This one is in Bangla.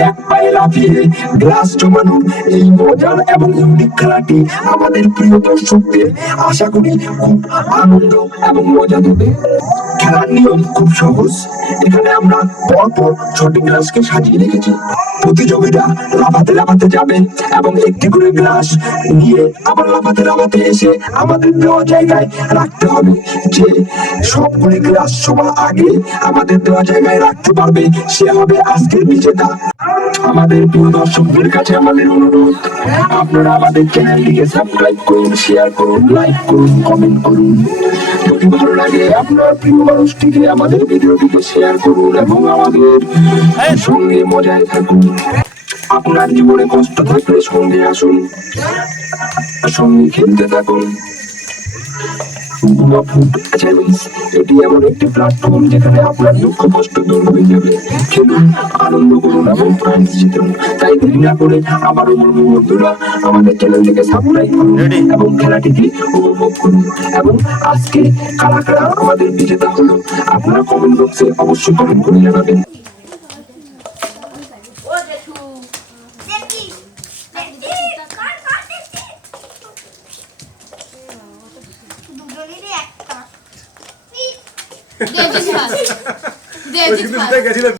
এক পায়ে লাফিয়ে গ্লাস জমানোর এই মজার এবং ইউনিক খেলাটি আমাদের প্রিয় দর্শকদের আশা করি খুব আনন্দ এবং মজা দেবে খেলার নিয়ম খুব সহজ এখানে আমরা পরপর ছটি গ্লাসকে সাজিয়ে রেখেছি প্রতিযোগীরা লাফাতে লাফাতে যাবে এবং একটি করে গ্লাস নিয়ে আবার লাফাতে লাফাতে এসে আমাদের দেওয়া জায়গায় রাখতে হবে যে সবগুলি গ্লাস সবার আগে আমাদের দেওয়া জায়গায় রাখতে পারবে সে হবে আজকের বিজেতা আমাদের প্রিয় দর্শকদের কাছে আমাদের অনুরোধ। আপনারা আমাদের চ্যানেলটিকে সাবস্ক্রাইব করুন শেয়ার করুন লাইক করুন কমেন্ট করুন। যদি ভালো লাগে আপনার প্রিয় মানুষটিকে আমাদের ভিডিওটিকে শেয়ার করুন এবং আমাদের সঙ্গে মজায় থাকুন। আপনার জীবনে কষ্ট থাকলে সঙ্গে আসুন, সঙ্গে খেলতে থাকুন। এটি এমন একটি প্ল্যাটফর্ম যেখানে আপনার দুঃখ কষ্ট দূর হয়ে যাবে। খেলুন আনন্দ করুন এবং প্রাইজ জিতুন তাই দেরি না করে আবারও বলব বন্ধুরা আমাদের চ্যানেলটিকে সাবস্ক্রাইব করুন এবং খেলাটিকে উপভোগ করুন। এবং আজকে কারা কারা আমাদের বিজেতা হলো আপনারা কমেন্ট বক্সে অবশ্যই কমেন্ট করে জানাবেন। द्यायचीच फास द्यायचीच